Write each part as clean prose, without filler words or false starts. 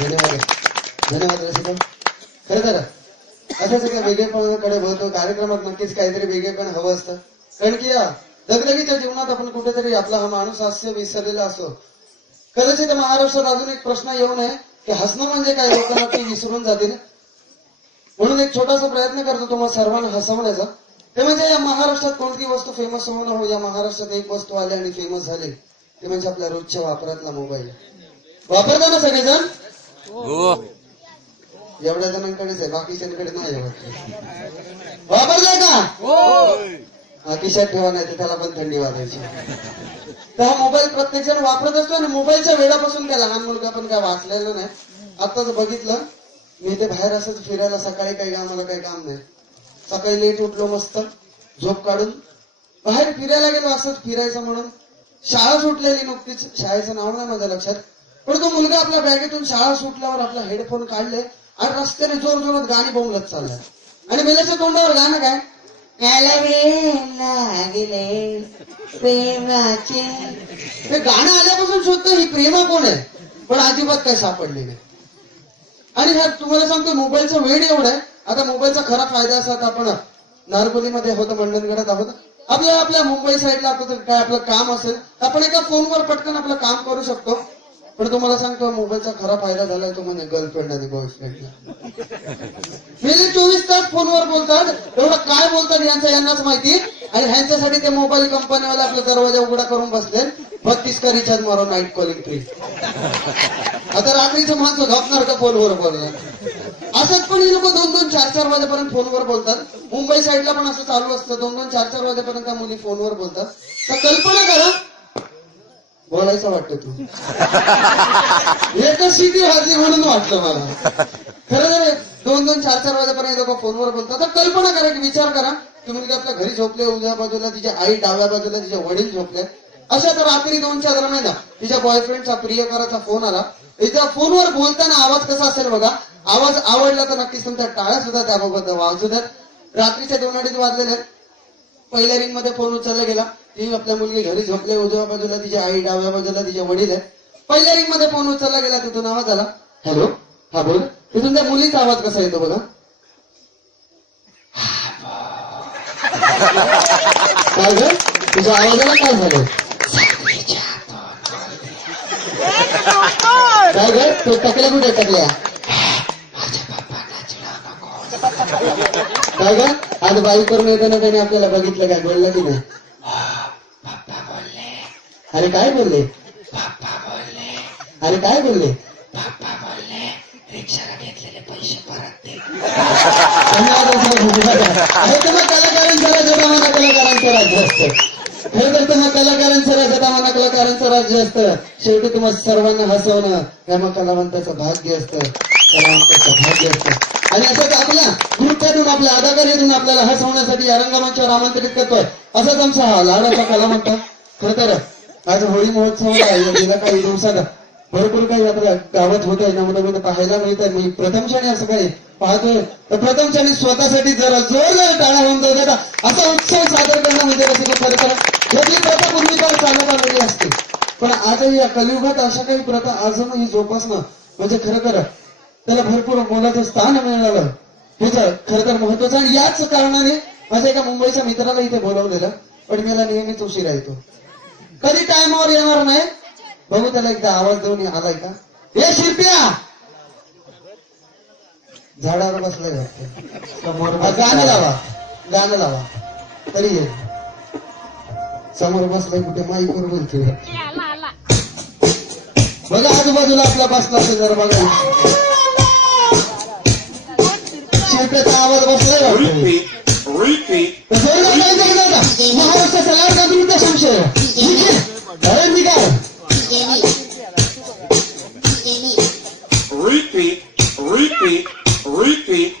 धन्यवाद धन्यवाद रसिका. खरं तर असं सगळं वेगळेपणाकडे बघतो. कार्यक्रमात नक्कीच काहीतरी वेगळेपण हवं असतं. कारण की या दगदगीच्या जीवनात आपण कुठेतरी आपला हा माणूस हास्य विसरलेला असतो. कदाचित महाराष्ट्रात अजून एक प्रश्न येऊ नये की हसणं म्हणजे काय, लोकांना ते विसरून जातील. म्हणून एक छोटासा प्रयत्न करतो तुम्हाला सर्वांना हसवण्याचा. ते म्हणजे या महाराष्ट्रात कोणती वस्तू फेमस होणं हो, या महाराष्ट्रात एक वस्तू आली आणि फेमस झाली, ते म्हणजे आपल्या रोजच्या वापरातला मोबाईल. वापरता ना सगळेजण? एवढ्या जणांकडेच आहे, बाकीच्यांकडे नाही एवढं. वापरताय का? खिशात ठेवा, नाही तर त्याला पण थंडी वाजायची. तर हा मोबाईल प्रत्येक जण वापरत असतो आणि मोबाईलच्या वेळापासून काय लहान मुलगा पण काय वाचलेलं नाही. आताच बघितलं मी, ते बाहेर असंच फिरायला, सकाळी काही आम्हाला काही काम नाही, सकाळी लेट उठलो, मस्त झोप काढून बाहेर फिरायला गेलो. असंच फिरायचं म्हणून शाळा सुटलेली नुकतीच, शाळेचं नाव नाही माझ्या लक्षात, पण तो मुलगा आपल्या बॅगेतून शाळा सुटल्यावर आपला हेडफोन काढले आणि रस्त्याने जोर जोरात गाणी बोंबलत चाललाय. आणि मेल्याच्या तोंडावर गाणं काय, लागले प्रेमाचे. ते गाणं आल्यापासून शोधतो ही प्रेमा कोण आहे, पण अजिबात काय सापडली नाही. आणि ह्या तुम्हाला सांगतो मोबाईलचं वेळ एवढं आहे. आता मोबाईलचा खरा फायदा असा, आता आपण नारगोलीमध्ये आहोत, मंडणगडात आहोत, आपल्या मुंबई साईडला आपण काय आपलं काम असेल आपण एका फोनवर पटकन आपलं काम करू शकतो. पण तुम्हाला सांगतो मोबाईलचा खरा फायदा झालाय तो म्हणजे गर्लफ्रेंड आणि बॉयफ्रेंडला. गेले 24 तास फोनवर बोलतात. एवढं काय बोलतात यांनाच माहिती. आणि ह्यांच्यासाठी ते मोबाईल कंपनीवाले आपला दरवाजा उघडा करून बसले. 32 का रिचार्ज मारो, नाईट कॉलिंग फ्री. आता रात्रीचं माणसं झोपणार का फोनवर बोलणार. असंच पण ही लोक 2-2, 4-4 वाजेपर्यंत फोनवर बोलतात. मुंबई साईडला पण असं चालू असतं, 2-2, 4-4 वाजेपर्यंत मुली फोनवर बोलतात. तर कल्पना करा, बोलायचं वाटतं तू एकच शिटी वाजली म्हणून वाटलं मला. खरं 2-2, 4-4 वाजेपर्यंत लोक फोनवर बोलतात. तर कल्पना करा की विचार करा की मुलगी आपल्या घरी झोपले, उजव्या बाजूला तिची आई, डाव्या बाजूला तिचे वडील झोपले. अशा तर रात्री 2च्या दरम्यान तिच्या बॉयफ्रेंडचा, प्रियकराचा फोन आला. तिच्या फोनवर बोलताना आवाज कसा असेल बघा. आवाज आवडला तर नक्कीच तुमच्या टाळ्या सुद्धा त्याबाबत वाजू द्यात. रात्रीच्या 2:30 वाजलेले. पहिल्या रिंग मध्ये फोन उचलला गेला. ती आपल्या मुलगी घरी झोपले, उजव्या बाजूला तिची आई, डाव्या बाजूला तिचे वडील आहे. पहिल्या रिंग मध्ये फोन उचलला गेला, तिथून आवाज आला, हॅलो, हा बोल. तिथून त्या मुलीचा आवाज कसा येतो बघा. काय ग तुझ्या आवाजाला काय झालं. काय ग तो टकल्या कुठे टकल्या. काय ग आज बाईकवरून येताना त्याने आपल्याला बघितलं काय, बोललं की नाही. पप्पा बोलले. अरे काय बोलले. पप्पा बोलले. अरे काय बोलले. पप्पा बोलले रिक्षाला घेतलेले पैसे परत दे. तुम्हा कलाकारांचा राज होता, मला कलाकारांचा राज्य असतं. खरं तर तुम्हा कलाकारांचा राज होता, मला कलाकारांचं राज्य असतं. शेवटी तुम्हा सर्वांना हसवणं हे मग कलावंताचं भाग्य असतं, कलावंताचं भाग्य असतं. आणि असंच आपल्या नृत्यातून, आपल्या अदाकारीतून आपल्याला हसवण्यासाठी या रंगमंचावर आमंत्रित करतोय. असाच आमचा हा लाडाचा कलावंत. खरं तर आज होळी महोत्सवाला गेल्या काही दिवसात भरपूर काही आपल्या गावात होत आहे, नमुने पाहायला मिळत आहे. मी प्रथम क्षणी असं काही पाहतोय तर प्रथम क्षणी स्वतःसाठी जरा जोरदार टाळ्या होऊन जातात. असा उत्सव सादर करणं म्हणजे कसं. खरं तर यातली प्रथा पूर्वीकाळ चालत आलेली असते, पण आजही या कलियुगात अशा काही प्रथा अजूनही जोपासणं म्हणजे खरं तर त्याला भरपूर मोलाचं स्थान मिळालं हेच खरं तर महत्वाचं. आणि याच कारणाने माझ्या एका मुंबईच्या मित्राला इथे बोलवलेलं, पण मला नेहमीच उशिरा येतो, कधी टायमावर येणार नाही. बघू त्याला एकदा आवाज देऊन आलाय का. हे शिरप्या झाडावर बसलाय समोर. गाणं लावा, गाणं लावा तरी ये. समोर बसलाय कुठे, माईकवर बोलतोय बघा. आजूबाजूला आपला बसला असेल जरा बघा. शिरप्याचा आवाज बसलाय. महाराष्ट्राचा लाडका नृत्य संशय काय Repeat, repeat, repeat.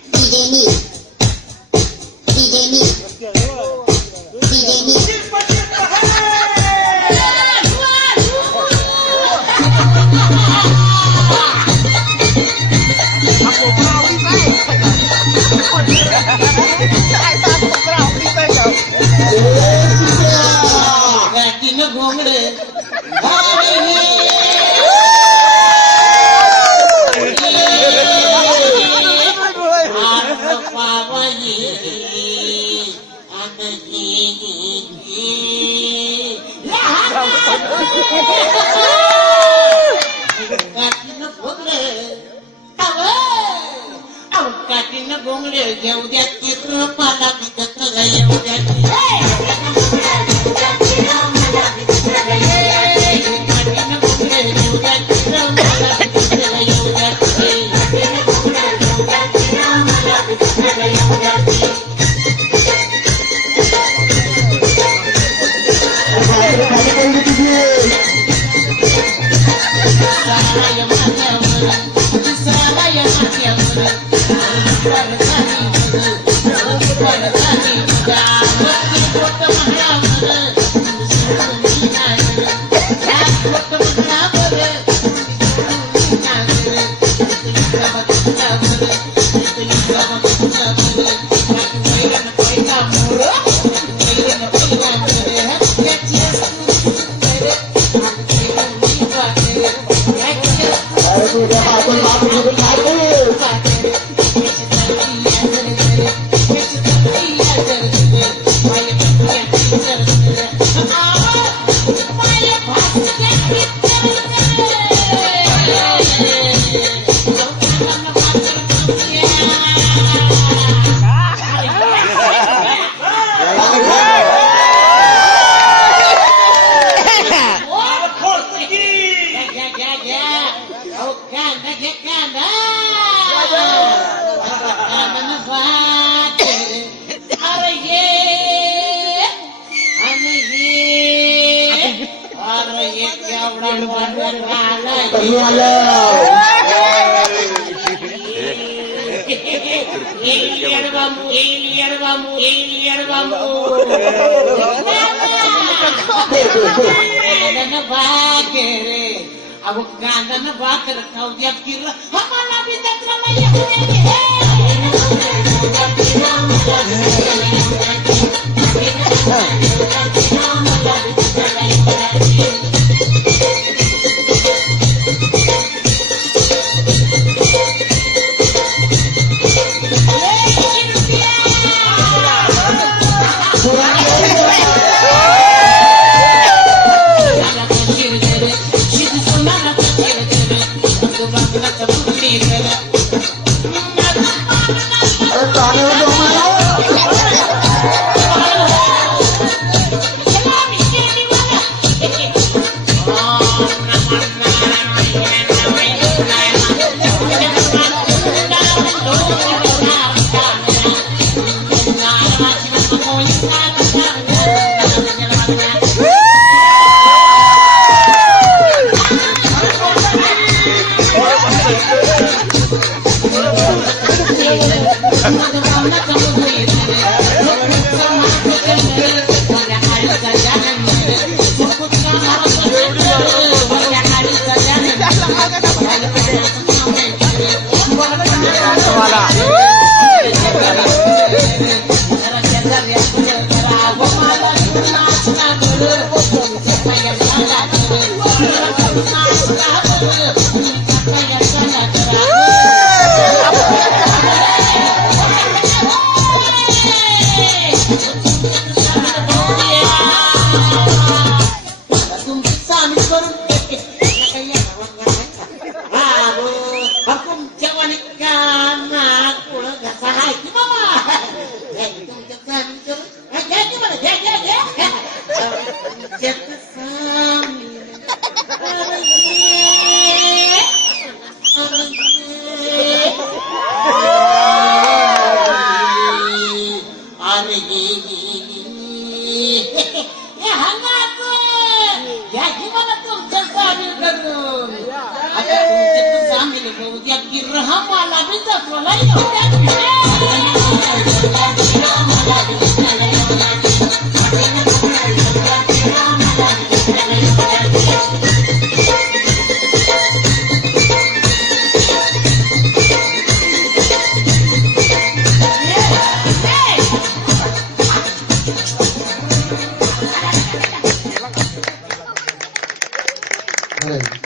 घोंगडे मातीनं बोंगडे घेऊ द्या की मला बिकट येऊ द्या की मातीनं बोंगडे घेऊ द्या की मला बिकट येऊ द्या की अब कांदन भाकर खाऊ द्या की मला बी जत्राला येऊ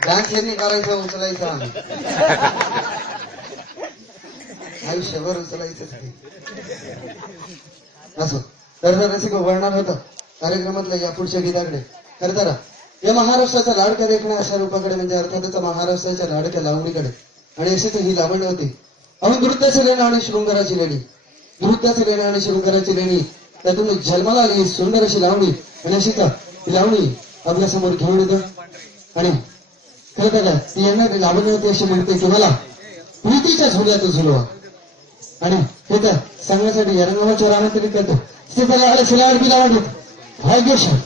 डान्स यांनी करायचा उचलायचा आयुष्यभर उचलायचंच ते असो. तर रसिक वळणार होतं कार्यक्रमातल्या या पुढच्या गीताकडे. खरं तर या महाराष्ट्राचा लाडका देखणा अशा रूपाकडे म्हणजे अर्थातच महाराष्ट्राच्या लाडक्या लावणीकडे आणि अशीच ही लावणी होती. अहो नृत्याची लेणी आणि शृंगाराची लेणी, नृत्याची लेणी आणि शृंगाराची लेणी, त्यातून जन्माला आली सुंदर अशी लावणी. आणि अशी का ती लावणी आपल्या समोर घेऊन येतं आणि कळतं का ती यांना लावणी होती अशी म्हणते की मला प्रीतीच्या झुल्यात झुलवा. आणि हे तर सांगण्यासाठी या रंगाच्या रामात तरी करतो त्याला आले शिलावट बी लावत भाग्यशाल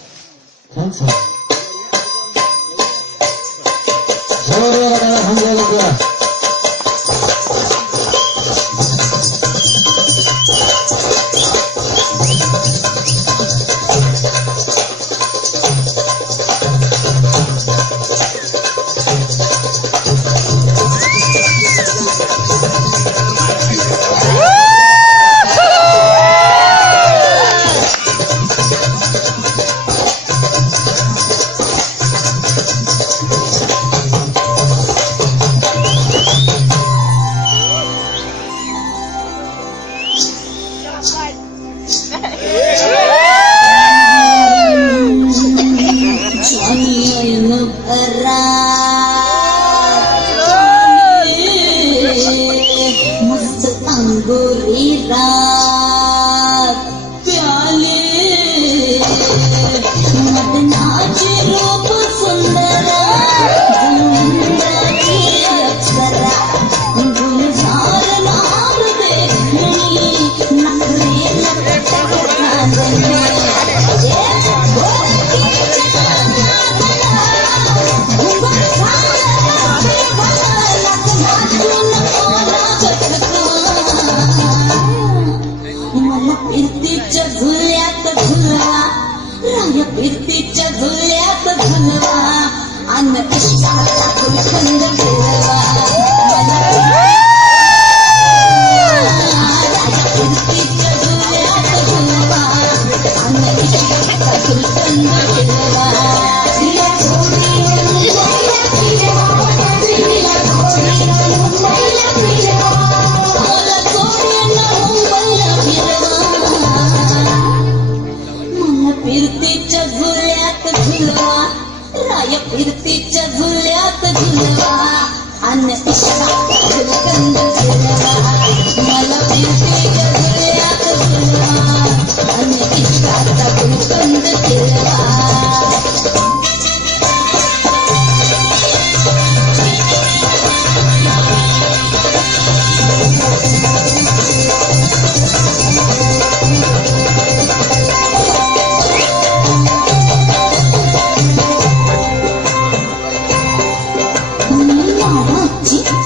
मस्त अंगुरी रात प्याले मदनाचे रूप सुंदर गुंडाची अक्षरा गुलजार नार देखणी नखरे लटक खांदणे फिरतीच्या झुल्यात झुलवा राया फिरतीच्या झुल्यात झुलवा अन्न इष्टाचा गुलकंद फिरवा फिरतीच्या झुल्यात झुलवा अन्न इष्टाचा गुलकंद फिरवा फिरतीच्या झुल्यात झुलवा राय फिरतीच्या झुल्यात झुलवा अन्न इष्टाचा गुलकंद फिरवा मला फिरतीच्या झुल्यात झुलवा अन्न इष्टाचा गुलकंद फिरवा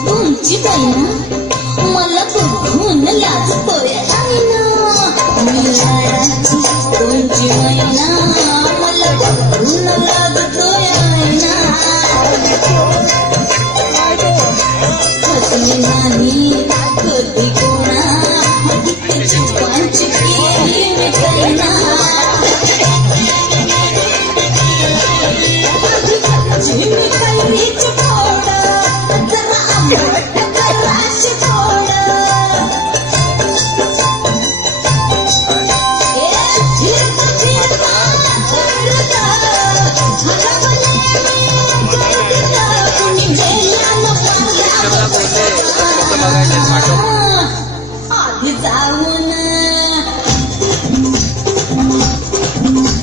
तुमची बहिणा मला बघून लाजतोय तुमची बहिणा मला बघून लाजतोय हसली नाही कधी कोणा चुपांची केली मिठाईना मिठाईच फोड जरा आंबट कराशी फोड आधी जाऊन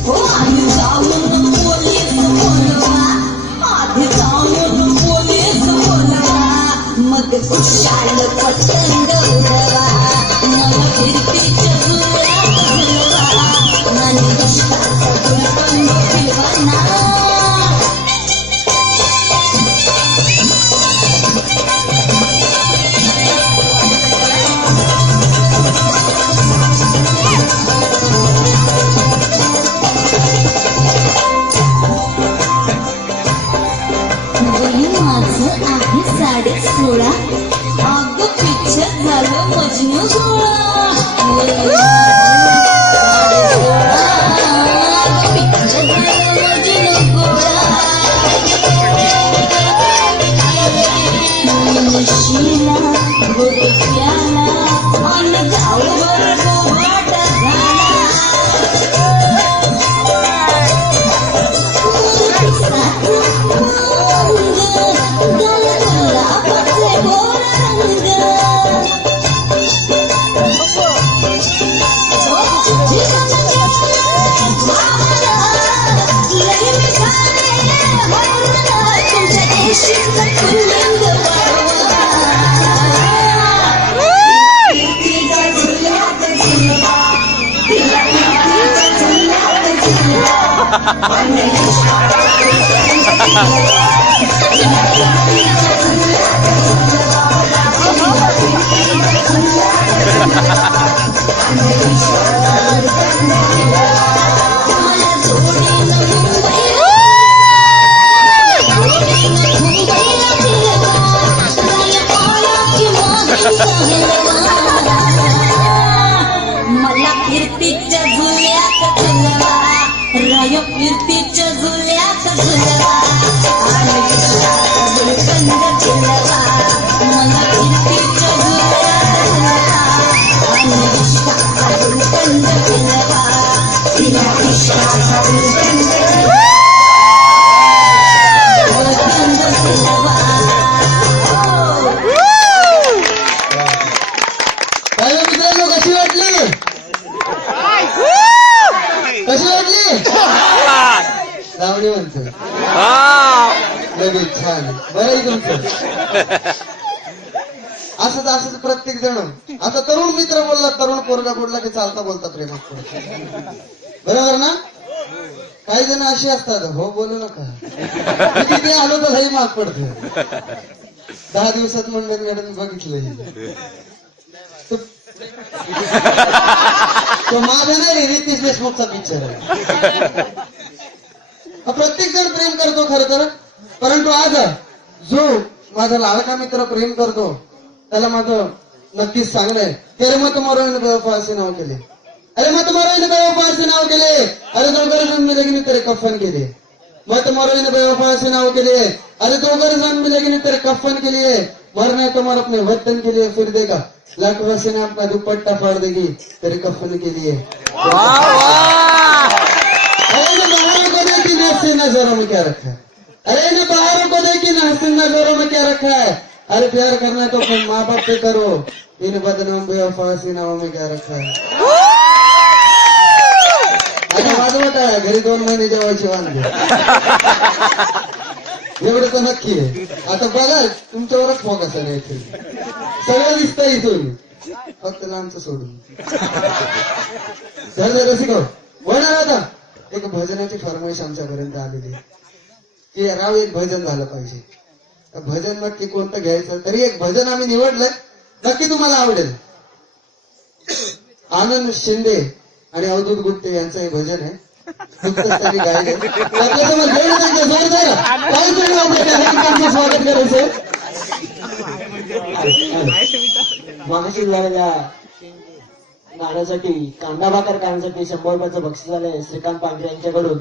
हो आधी जाऊन पोलीस बोलवा आधी जाऊन पोलीस बोलवा मग खुशाल पतंग उडवा मला फिरतीच्या झुल्यात झुलवा मन इष्टाचा गुलकंद फिरवा माझं आहे 16.5 अगं पिक्चर मला कीर्तीच्या झुल्यात झुलवा राय कीर्तीच्या झुल्यात झुलवा आणि गुलकंद झुलवा मला कीर्तीच्या झुल्यात झुलवा आणि इष्टाचा गुलकंद झुलवा तिला इष्टाचा गुलकंद झुलवा काय हो मित्रांनो, कशी वाटली? कशी वाटली? लावणी म्हणतो लगेच छान बरं आहे तुमचं. असंच प्रत्येक जण. आता तरुण मित्र बोलला, तरुण पोरगा बोलला की चालता बोलता प्रेमात पडतो. बरोबर ना? काही जण अशी असतात, हो बोलू नका तिथे आलो तर लई माग पडतो. 10 दिवसात मंडळ मॅडम बघितलं. तो माझा नाही, रितेश देशमुखचा पिक्चर आहे. प्रत्येक जण प्रेम करतो खरं तर, परंतु आज जो माझा लाडका मित्र प्रेम करतो त्याला माझं नक्कीच सांगणं आहे. तेरे मत मोरोईन बेवफा असे नाव केले, अरे मत मोरोईन बेवफा असे नाव केले, अरे दोघर जण मिलेगी तेरे कफन केले. मत मोरोईन बेवफा असे नाव केले, अरे दोघर जण मिलेगी तेरे कफन के लिए, मरना है तुम अपने वतन के लिए, फिर देगा लाखों ने आपका दुपट्टा फाड़ देगी तेरे कफन के लिए. अरे न बाहरों को देखी न हसीन नजरों में क्या रखा है, अरे न बाहरों को देखी न हसीन नजरों में क्या रखा है, अरे प्यार करना है तो अपने माँ बाप पे करो, इन बदनाम बेवफा हसीनाओं में क्या रखा है. आता वाजवत आहे घरी 2 महिने जेवायची वांदे. एवढं तर नक्की आहे. आता बघा तुमच्यावरच फोकस आहे इथे, सगळं दिसतंय इथून, फक्त लांबचं सोडून. झालं रसिक होणार. आता एक भजनाची फरमाईश आमच्यापर्यंत आलेली की राव एक भजन झालं पाहिजे. भजन नक्की कोणतं घ्यायचं, तरी एक भजन आम्ही निवडलंय, नक्की तुम्हाला आवडेल. आनंद शिंदे आणि अवधूत गुप्ते यांचं हे भजन आहे. नुकतंच त्यांनी गायले. आपल्यासमोर घेऊन त्यांचं जोरदार काय त्यांचं स्वागत करायचं. मागाशी झालेल्या गाण्यासाठी, कांदा भाकर गाण्यासाठी 100 रुपयाचं बक्षीस झालंय श्रीकांत पांढरे यांच्याकडून.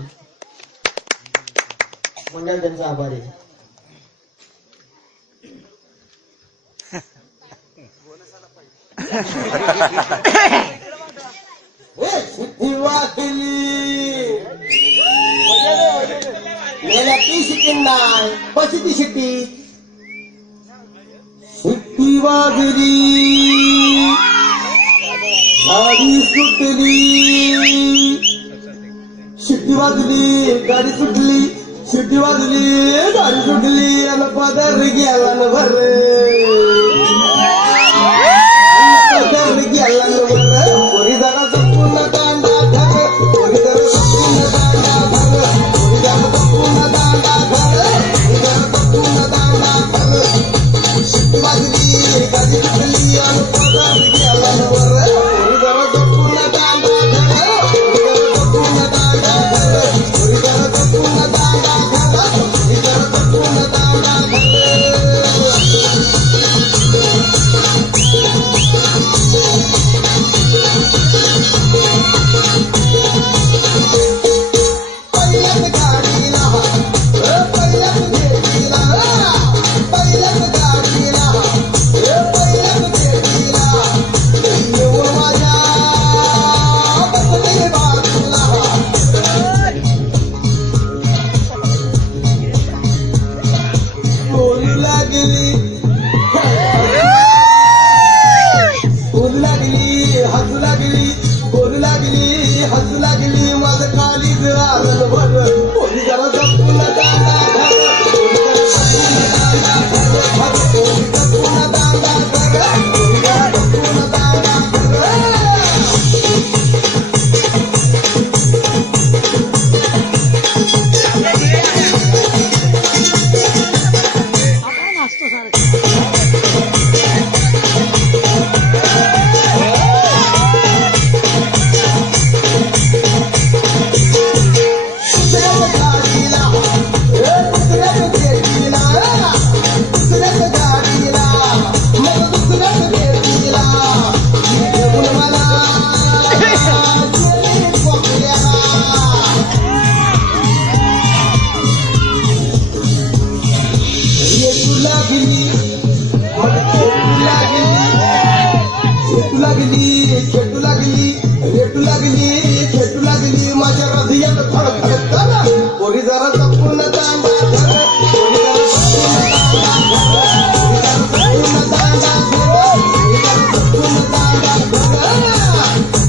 मंडळ त्यांचा आभारी आहे. पचिती शिट्टी सुट्टी वाजली, गाडी सुटली, शिट्टी वाजली गाडी सुटली, शिट्टी वाजली गाडी सुटली, आणि पदर गेला न भर, पदर गेला न भर, पोरी जरा जपून दांडा धर, पोरी जरा जपून दांडा धर, पोरी जरा जपून दांडा धर, पोरी जरा जपून दांडा धर, शिट्टी वाजली गाडी सुटली, आणि पदर गेला न भर, पोरी जरा जपून दांडा धर, पोरी जरा जपून दांडा धर, पोरी जरा जपून दांडा धर, पोरी जरा जपून दांडा धर. खेटू लागली खेटू लागली रेटू लागली खेटू लागली माझ्या हृदयात धडक धडक झाला पोरी जरा जपून दांडा धर पोरी जरा जपून दांडा धर पोरी जरा जपून दांडा धर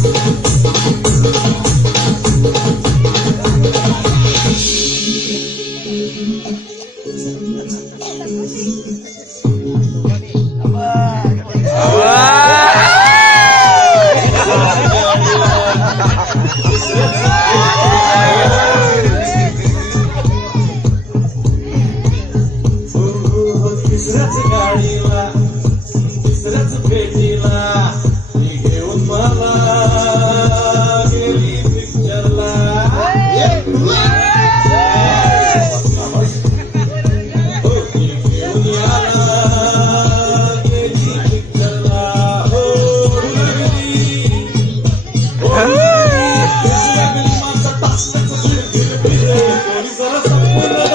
तिसऱ्याच गाडीला तिसऱ्याच पेटीला ती घेऊन मला गेली पिक्चरला ती घेऊन याला गेली पिक्चरला हो लागली माझा टाकल्याचं फिरे कोणी जरा संपूर्ण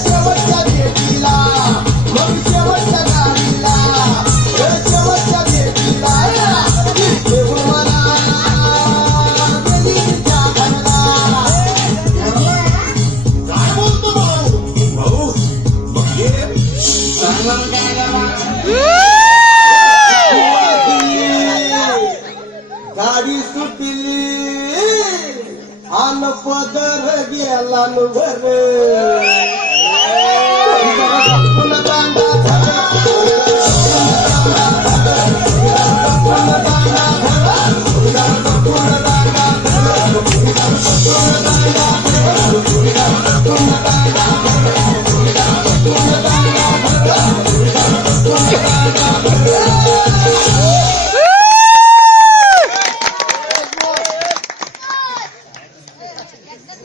शेवटच्या भेटीला मग शेवटच्या गाडीला शेवटच्या भेटीला घेऊन मला गेली तिच्या घरला काय बोलतो भाऊ भाऊ मग ये गाडी सुटली आन पदर गेला वर पुन्हा दांडा धर